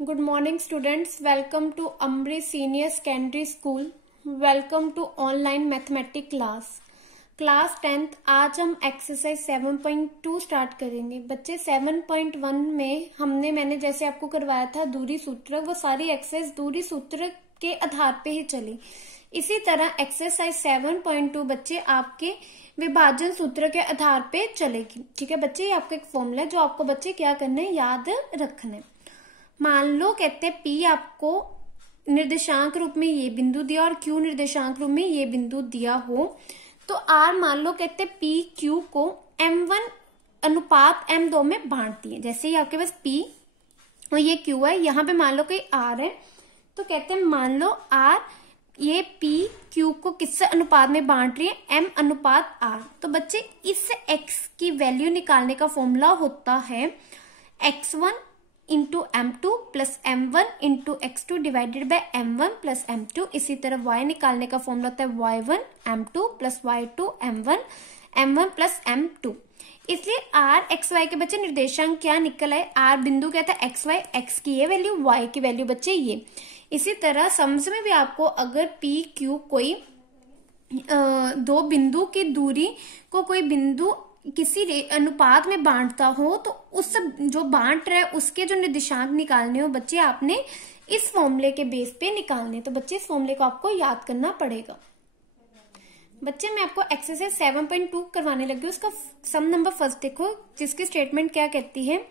Good morning students. Welcome to Amrit Senior Secondary School. Welcome to online mathematic class 10th। आज हम exercise 7.2 start करेंगे। बच्चे 7.1 में मैंने जैसे आपको करवाया था दूरी सूत्र, वो सारी एक्सरसाइज दूरी सूत्र के आधार पे ही चली। इसी तरह एक्सरसाइज 7.2 बच्चे आपके विभाजन सूत्र के आधार पे चलेगी। ठीक है बच्चे, ये आपका एक फॉर्मूला है जो आपको बच्चे क्या करना है, याद रखना है। मान लो कहते हैं P आपको निर्देशांक रूप में ये बिंदु दिया और Q निर्देशांक रूप में ये बिंदु दिया हो, तो R मान लो कहते हैं P Q को M1 अनुपात M2 में बांटती है। जैसे ही आपके पास P और ये Q है, यहाँ पे मान लो कि R है, तो कहते हैं मान लो R ये P Q को किससे अनुपात में बांट रही है, M अनुपात R। तो बच्चे इस X की वैल्यू निकालने का फॉर्मूला होता है X1 into M2 plus M1 into X2 divided by M1 plus M2। इसी तरह Y निकालने का फॉर्मूला होता है Y1 M2 plus Y2 M1 M1 plus M2। इसलिए R X Y के बच्चे निर्देशांक क्या निकल आए, R बिंदु कहता है X Y, X की ये वैल्यू, Y की वैल्यू बच्चे ये। इसी तरह समझ में भी आपको अगर P Q कोई दो बिंदु की दूरी को कोई बिंदु किसी अनुपात में बांटता हो, तो उस जो बांट रहा है उसके जो निर्देशांक निकालने हो बच्चे आपने इस फॉर्मूले के बेस पे निकालने। तो बच्चे इस फॉर्मूले को आपको याद करना पड़ेगा। बच्चे मैं आपको एक्सरसाइज 7.2 करवाने लगी, उसका सम नंबर फर्स्ट देखो, जिसकी स्टेटमेंट क्या कहती है,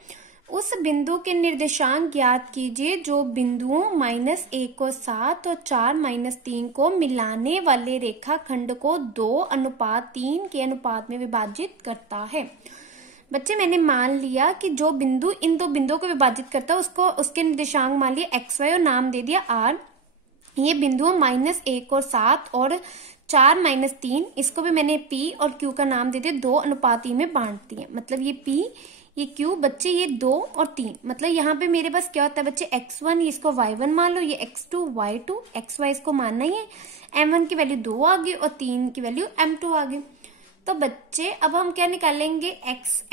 उस बिंदु के निर्देशांक ज्ञात कीजिए जो बिंदुओं -1 को 7 और 4 -3 को मिलाने वाले रेखाखंड को 2:3 के अनुपात में विभाजित करता है। बच्चे मैंने मान लिया कि जो बिंदु इन दो बिंदुओं को विभाजित करता है उसको उसके निर्देशांक मान लिए XY और नाम दे दिया R। ये बिंदुओं -1 और 7 और 4 -3, इसको भी मैंने P और Q का नाम दे दिया, 2:3 में बांटती है। मतलब ये P ये Q बच्चे ये 2 और 3, मतलब यहाँ पे मेरे पास क्या होता है बच्चे X1 इसको Y1 मान लो, ये X2 Y2, XY इसको मानना ही है। M1 की वैल्यू 2 आ गई और 3 की वैल्यू M2 आ गई। तो बच्चे अब हम क्या निकालेंगे,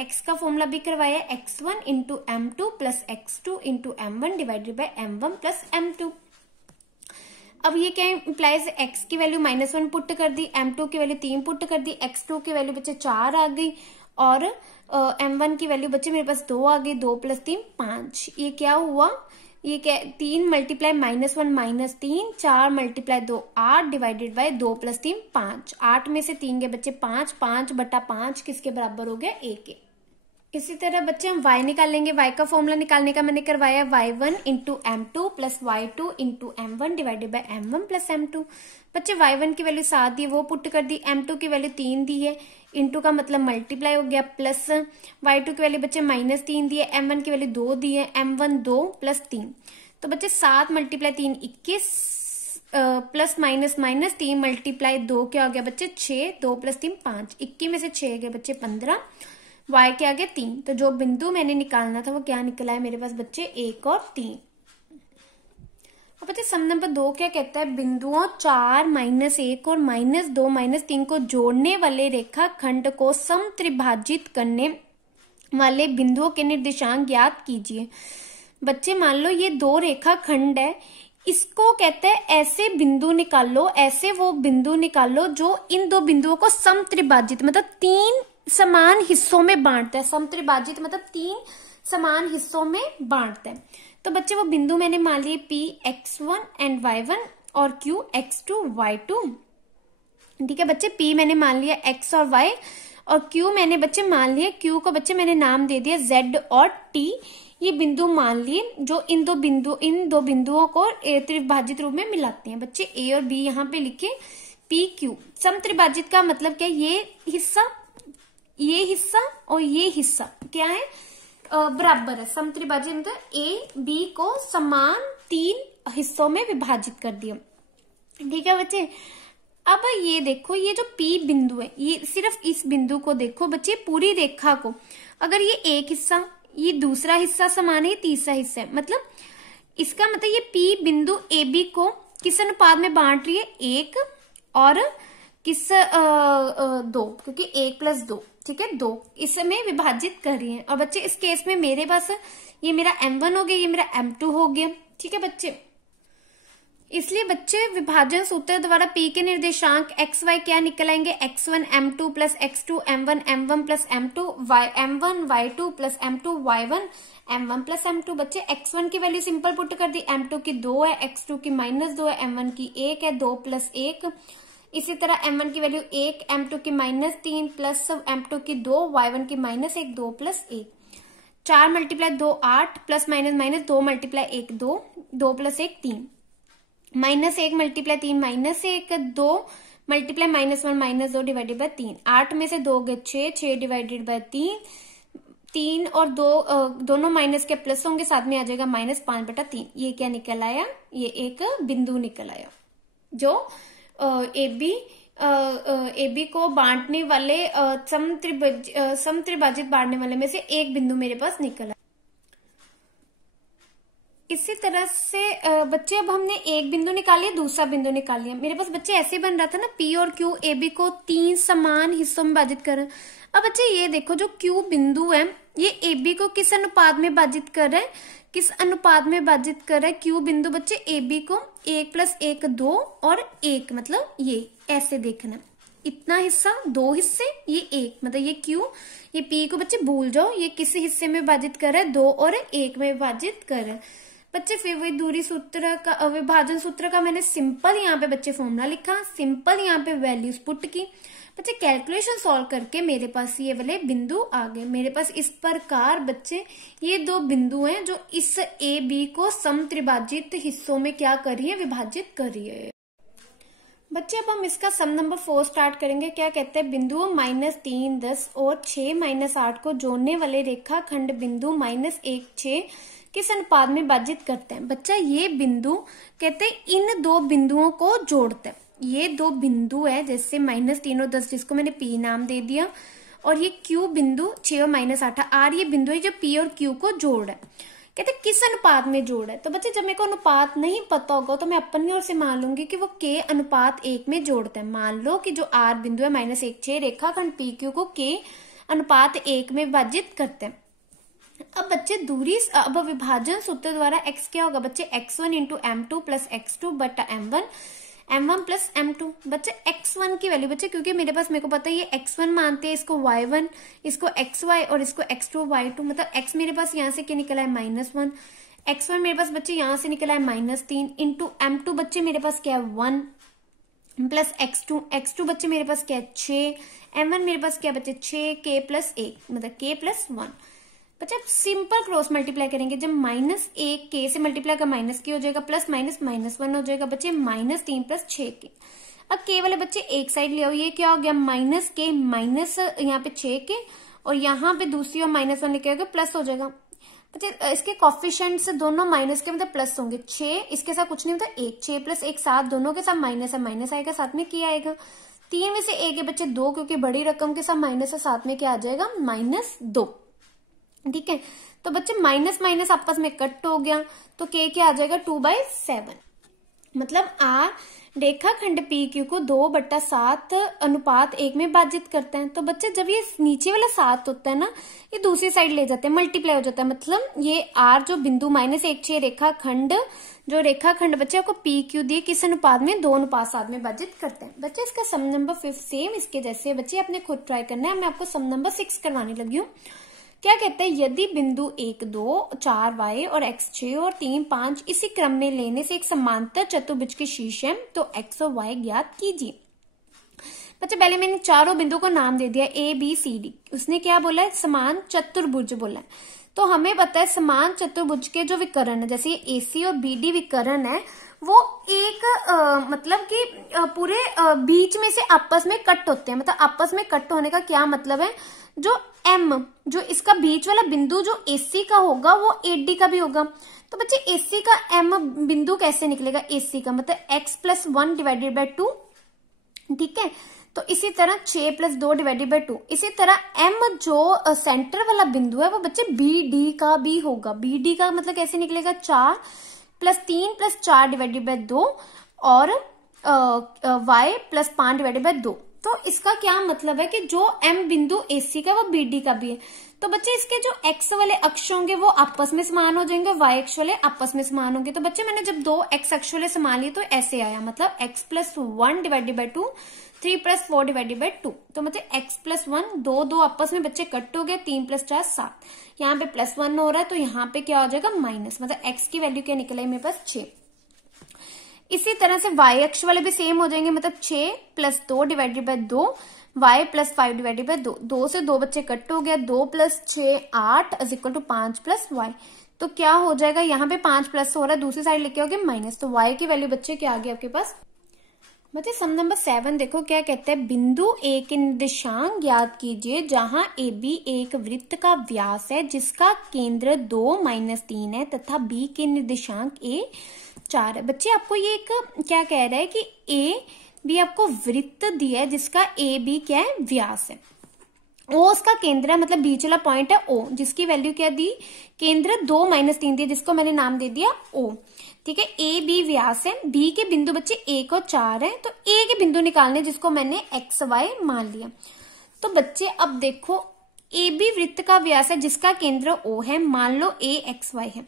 X का फॉर्मूला भी करवाया है, X1 into M2 plus X2 into M1 divided by M1 plus M2। अब ये क्या इंप्लाइज, X की वैल्यू -1 पुट कर दी, M2 की वैल्यू 3 पुट कर दी, X2 की वैल्यू बच्चे 4 आ गई और M1 की वैल्यू बच्चे मेरे पास 2 आ गई, 2 प्लस 3 5। ये क्या हुआ, ये क्या 3 multiply -1 -3, 4 multiply 2 8 divided by 2 plus 3 5। 8 में से 3 गए बच्चे 5, 5/5 किसके बराबर हो गया, 1 के। इसी तरह बच्चे हम Y निकालेंगे। Y का फॉर्मूला निकालने का मैंने करवाया Y1 into M2 plus Y2 into M1 divided by M1 plus M2। बच्चे Y1 की वैल्यू 7 दी, वो पुट कर दी, M2 की वैल्यू 3 दी है, इंटू का मतलब मल्टीप्लाई हो गया, प्लस Y2 की वैल्यू बच्चे -3 दी है, M1 की वैल्यू 2 दी है, M1 2 प्लस 3। तो बच्चे 7 मल्टीप्लाई 3 21 प्लस माइनस 3 मल्टीप्लाई 2 क्या हो गया बच्चे 6, 2 प्लस 3 5, 21 में से 6 गए बच्चे 15, Y के आगे 3। तो जो बिंदु मैंने निकालना था वो क्या निकला है मेरे पास बच्चे 1 और 3। अब बच्चे सम नंबर 2 क्या कहता है, बिंदुओं 4 -1 और -2 -3 को जोड़ने वाले रेखाखंड को समत्रिभाजित करने वाले बिंदुओं के निर्देशांक ज्ञात कीजिए। बच्चे मान लो ये 2 रेखाखंड है, इसको कहते हैं ऐसे बिंदु निकालो, ऐसे वो बिंदु निकालो जो इन 2 बिंदुओं को समत्रिभाजित मतलब 3 समान हिस्सों में बांटता है। समत्रिभाजित मतलब 3 समान हिस्सों में बांटता है। तो बच्चे वो बिंदु मैंने मान लिए P X1 एंड Y1 और Q X2 Y2। ठीक है बच्चे, P मैंने मान लिया X और Y और Q मैंने बच्चे मान लिए, Q को बच्चे मैंने नाम दे दिया Z और T। ये बिंदु मान लिए जो इन दो बिंदुओं को त्रिभाजित रूप में मिलाते हैं। बच्चे A और B यहाँ पे लिखे P Q। समत्रिभाजित का मतलब क्या है, ये हिस्सा और ये हिस्सा क्या है, बराबर है। समत्रिभाजित मतलब A B को समान 3 हिस्सों में विभाजित कर दिया। ठीक है बच्चे, अब ये देखो ये जो P बिंदु है, ये सिर्फ इस बिंदु को देखो बच्चे, पूरी रेखा को अगर ये एक हिस्सा, ये दूसरा हिस्सा समान है, तीसरा हिस्सा है, मतलब इसका मतलब ये P बिंदु AB को किस अनुपात में बांट रही है, 1 और किस 2, क्योंकि 1 + 2 ठीक है, 2 इसमें विभाजित कर रही है। और बच्चे इस केस में मेरे पास ये मेरा m1 हो गया, ये मेरा m2 हो गया। ठीक है बच्चे, इसलिए बच्चे विभाजन सूत्र द्वारा p के निर्देशांक x y क्या निकल आएंगे, x1 m2 plus x2 m1 m1 plus m2 m1 y2 plus m2 y1 m1 plus m2। बच्चे x1 की वैल्यू सिंपल पुट कर दी, m2 की 2 है, x2 की -2 है, m1 की 1 है, 2 प्लस 1। इसी तरह m1 की वैल्यू 1, m2 की -3 प्लस m2 की 2, y1 की -1, 2 plus 1। 4 multiply 2 8 plus minus minus 2 multiply 1 2, 2 plus 1 3, -1 multiply 3 -1, 2 multiply -1 -2 divided by 3। 8 में से 2 गए 6, 6 डिवाइडेड बाय 3, 3 और 2 दोनों माइनस के प्लस होंगे, साथ में आ जाएगा -5/3। ये क्या निकल आया, ये एक बिंदु निकल आया जो AB को बांटने वाले समत्रिभाजित बांटने वाले में से एक बिंदु मेरे पास निकला। इसी तरह से बच्चे अब हमने एक बिंदु निकाल लिया, दूसरा बिंदु निकाल लिया। मेरे पास बच्चे ऐसे बन रहा था ना, P और Q AB को 3 समान हिस्सों में विभाजित करें। अब बच्चे ये देखो, जो Q बिंदु है ये AB को किस अनुपात में विभाजित कर रहा है, किस अनुपात में विभाजित कर रहा है Q बिंदु बच्चे AB को 1 + 1 2 और 1, मतलब ये ऐसे देखना, इतना हिस्सा 2 हिस्से, ये 1, मतलब ये Q, ये P को बच्चे भूल जाओ, ये किस हिस्से में विभाजित कर रहा है, 2 और 1 में विभाजित कर रहा है। बच्चे फिर वही दूरी सूत्र का, विभाजन सूत्र का मैंने सिंपल यहाँ पे बच्चे फॉर्मूला लिखा, सिंपल यहाँ पे वैल्यूज पुट की। बच्चे कैलकुलेशन सॉल्व करके मेरे पास ये वाले बिंदु आ गए। मेरे पास इस प्रकार बच्चे ये 2 बिंदु हैं जो इस ए बी को समत्रिभाजित हिस्सों में क्या कर रही है, विभाजित कर रही है। बच्चे अब हम इसका सम नंबर 4 स्टार्ट करेंगे। क्या कहते हैं, बिंदुओं -3 10 और 6 8 को जोड़ने वाले रेखाखंड बिंदु -1 6 किस अनुपात में विभाजित करते हैं। बच्चा ये बिंदु कहते हैं इन 2 बिंदुओं को जोड़ते हैं। ये 2 बिंदु है, जैसे -3 और 10 जिसको मैंने P नाम दे दिया, और ये Q बिंदु 6 और -8 R ये बिंदु है जो P और Q को जोड़ है। कहते हैं किस अनुपात में जोड़ है। तो बच्चे जब मेरे को अनुपात नहीं पता होगा तो मैं अपनी ओर से मान लूंगी कि वो K अनुपात 1 में जोड़ते हैं। मान लो कि जो R बिंदु है -1 6 रेखाखंड PQ को K अनुपात 1 में विभाजित करते हैं। अब बच्चे दूरी, अब विभाजन सूत्र द्वारा x क्या होगा बच्चे, x1 × m2 प्लस x2 बटा m1 प्लस m2। बच्चे x1 की वैल्यू बच्चे, क्योंकि मेरे को पता है ये x1 मानते हैं, इसको y1, इसको xy और इसको x2 y2, मतलब x मेरे पास यहाँ से क्या निकला है -1, x1 मेरे पास बच्चे यहाँ से निकला है -3 इंटू m2 बच्चे मेरे पास क्या है 1 प्लस x2 बच्चे मेरे पास क्या है 6, m1 मेरे पास क्या बच्चे 6, k + 1 मतलब k + 1। बच्चा सिंपल क्रॉस मल्टीप्लाई करेंगे, जब -1 k से मल्टीप्लाई का -k हो जाएगा, प्लस माइनस -1 हो जाएगा बच्चे -3 + 6k। अब k वाले बच्चे एक साइड ले आओ, ये क्या हो गया -k माइनस यहाँ पे 6k और यहाँ पे दूसरी और -1 लेके आओगे प्लस हो जाएगा। बच्चे इसके कॉफिशिएंट्स दोनों माइनस के मतलब प्लस होंगे, 6 इसके साथ कुछ नहीं होता 1, 6 + 1 7, दोनों के साथ माइनस है, माइनस आएगा, साथ में क्या आएगा 3 में से 1 है बच्चे 2, क्योंकि बड़ी रकम के साथ माइनस है, साथ में क्या आ जाएगा -2। ठीक है, तो बच्चे माइनस माइनस आपस में कट हो गया, तो k क्या आ जाएगा 2/7। मतलब R रेखाखंड PQ को 2/7 अनुपात 1 में विभाजित करते हैं। तो बच्चे जब ये नीचे वाला 7 होता है ना, ये दूसरी साइड ले जाते हैं, मल्टीप्लाई हो जाता है। मतलब ये R जो बिंदु -1 6 रेखाखंड बच्चे आपको PQ दिए किस अनुपात में, 2:7 में विभाजित करते हैं। बच्चे इसका सम नंबर 5 सेम इसके जैसे बच्चे आपने खुद ट्राई करना है। मैं आपको सम नंबर 6 करवाने लगी हूँ। क्या कहते हैं, यदि बिंदु 1 2 4 y और x 6 और 3 5 इसी क्रम में लेने से एक समांतर चतुर्भुज के शीर्ष है तो x और y ज्ञात कीजिए। बच्चे पहले मैंने चारों बिंदु को नाम दे दिया A B C D, उसने क्या बोला है, समान चतुर्भुज बोला है। तो हमें पता है समान चतुर्भुज के जो विकर्ण है, जैसे ये AC और BD विकर्ण है, वो एक मतलब कि पूरे बीच में से आपस में कट होते हैं। मतलब आपस में कट होने का क्या मतलब है, जो M जो इसका बीच वाला बिंदु जो AC का होगा वो AD का भी होगा। तो बच्चे AC का M बिंदु कैसे निकलेगा, AC का मतलब x + 1 / 2। ठीक है, तो इसी तरह 6 + 2 / 2। इसी तरह M जो सेंटर वाला बिंदु है वो बच्चे BD का भी होगा। BD का मतलब कैसे निकलेगा, 4 + 3 + 4 / 2 और y + 5 / 2। तो इसका क्या मतलब है कि जो M बिंदु AC का वो BD का भी है। तो बच्चे इसके जो x वाले अक्ष होंगे वो आपस में समान हो जाएंगे, y अक्ष वाले आपस में समान होंगे। तो बच्चे मैंने जब दो x अक्ष वाले समान लिए तो ऐसे आया, मतलब x+1 divided by 2, 3+4 divided by 2। तो मतलब x+1 दो आपस में बच्चे कट हो गए, 3+4 7, यहाँ पे +1 हो रहा है तो यहाँ पे क्या हो जाएगा माइनस, मतलब x की वैल्यू क्या निकला है मेरे पास 6। इसी तरह से y अक्ष वाले भी सेम हो जाएंगे, मतलब 6+2 divided by 2, y+5 divided by 2, 2 से 2 बच्चे कट हो गया, 2+6 8 इज इक्वल टू 5+y। तो क्या हो जाएगा, यहाँ पे 5 प्लस हो रहा है, दूसरी साइड लिखे होगे माइनस, तो y की वैल्यू बच्चे क्या आ गई आपके पास। बच्चे सम नंबर 7 देखो क्या कहते हैं, बिंदु A के निर्देशांक ज्ञात कीजिए जहां AB एक वृत्त का व्यास है जिसका केंद्र 2-3 है तथा B के निर्देशांक A 4 है। बच्चे आपको ये एक क्या कह रहा है कि A B आपको वृत्त दिया है जिसका AB क्या है, व्यास है, O उसका केंद्र है, मतलब बीच वाला पॉइंट है O, जिसकी वैल्यू क्या दी, केंद्र 2-3 दी, जिसको मैंने नाम दे दिया O। ठीक है, A B व्यास है, B के बिंदु बच्चे 1 और 4 है, तो A के बिंदु निकालने जिसको मैंने x y मान लिया। तो बच्चे अब देखो AB वृत्त का व्यास है जिसका केंद्र O है, मान लो A x y है।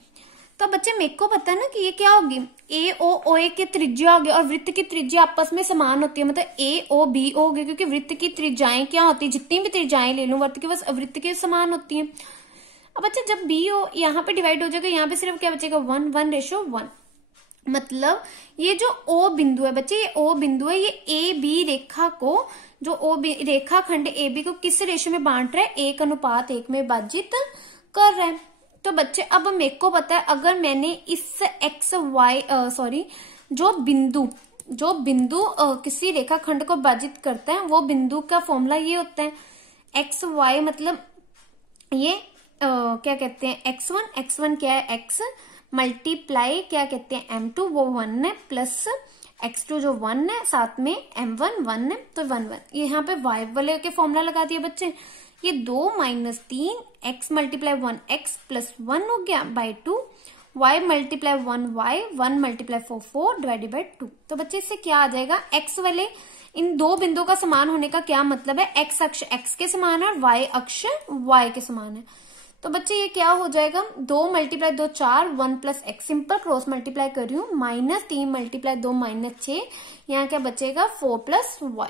तो बच्चे मेरे को पता है ना कि ये क्या होगी, A O O A के त्रिज्या होगी और वृत्त की त्रिज्या आपस में समान होती है, मतलब A O B O होगी, क्योंकि वृत्त की त्रिज्याएं क्या होती है, जितनी भी त्रिज्याएं ले लूं वृत्त की बस वृत्त के समान होती हैं। अब बच्चे जब B O यहाँ पे डिवाइड हो जाएगा, यहाँ पे सिर्फ क्या बचेगा 1:1, मतलब ये जो O बिंदु है बच्चे, ये O बिंदु है, ये A B रेखा को, जो O रेखा खंड A B को किस रेशो में बांट रहा है, 1:1 में विभाजित कर रहा है। तो बच्चे अब मेरे को पता है, अगर मैंने इस x y जो बिंदु किसी रेखा खंड को विभाजित करता है वो बिंदु का फॉर्मूला ये होता है x y, मतलब ये क्या कहते हैं x1 क्या है x मल्टीप्लाई क्या कहते हैं m2 वो 1 है, प्लस x2 जो 1 है, साथ में m1 1 है, तो 1 ये यहाँ पे y वाले के फॉर्मूला लगा दिया बच्चे, ये 2-3 x मल्टीप्लाई 1 x प्लस 1 हो गया by 2, y multiply 1 y 1 multiply 4 divided by 2। तो बच्चे इससे क्या आ जाएगा, x वाले इन दो बिंदुओं का समान होने का क्या मतलब है, x अक्ष x के समान है और y अक्ष y के समान है। तो बच्चे ये क्या हो जाएगा, 2 multiply 2 4, 1 plus x, simple cross multiply कर रही हूँ, -3 मल्टीप्लाई 2 -6, यहाँ क्या बचेगा 4 प्लस y।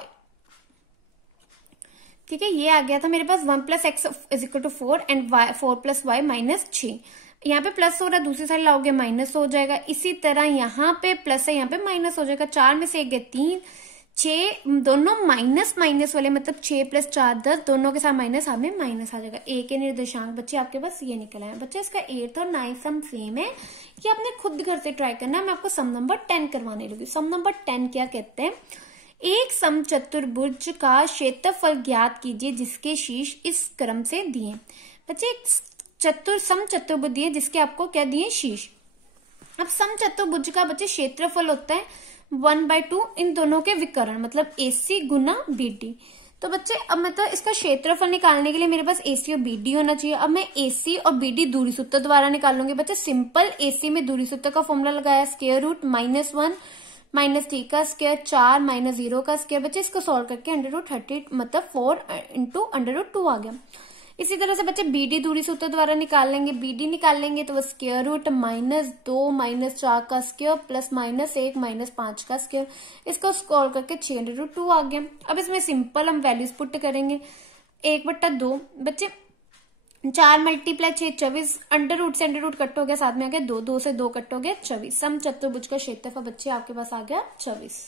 ठीक है, ये आ गया था मेरे पास 1 plus x is equal to 4 and 4 plus y -6। यहाँ पे प्लस हो रहा है, दूसरी साइड लाओगे माइनस हो जाएगा। इसी तरह यहाँ पे प्लस है, यहाँ पे माइनस हो जाएगा, 4 में से 1 गए 3, 6 दोनों माइनस वाले, मतलब 6 + 4 10, दोनों के साथ माइनस, हाथ में माइनस आ जाएगा। ए के निर्देशांक बच्चे आपके पास ये निकल आए। बच्चे इसका 8th और 9th सम सेम है, कि आपने खुद घर से ट्राई करना है। मैं आपको सम नंबर 10 करवाने लगी। सम नंबर 10 क्या कहते हैं, एक समचतुर्भुज का क्षेत्रफल ज्ञात कीजिए जिसके शीर्ष इस क्रम से दिए। बच्चे एक समचतुर्भुज दिए जिसके आपको क्या दिए, शीर्ष। अब समचतुर्भुज का बच्चे क्षेत्रफल होता है 1/2 इन दोनों के विकर्ण, मतलब AC गुना BD। तो बच्चे अब मतलब इसका क्षेत्रफल निकालने के लिए मेरे पास AC और BD होना चाहिए। अब मैं AC और BD दूरी सूत्र द्वारा निकालूंगी। बच्चे सिंपल AC में दूरी सूत्र का फॉर्मूला लगाया, स्क्वायर रूट -1 -3 का स्क्वायर 4 -0 का स्क्वायर। बच्चे इसको सॉल्व करके √30 मतलब 4 × √2 आ गया। इसी तरह से बच्चे BD दूरी सूत्र द्वारा निकाल लेंगे। BD निकाल लेंगे तो स्क्वायर रूट -2 -4 का स्क्वायर प्लस -1 -5 का स्क्वायर, इसको सॉल्व करके 6 × √2 आ गया। अब इसमें सिंपल हम वैल्यूज पुट करेंगे, 1/2 बच्चे 4 × 6 24, अंडर रूट से अंडर रूट कट हो गया, साथ में आ गया 2 से 2 कट हो गया 24। सम चतुर्भुज का क्षेत्रफल बच्चे आपके पास आ गया 24।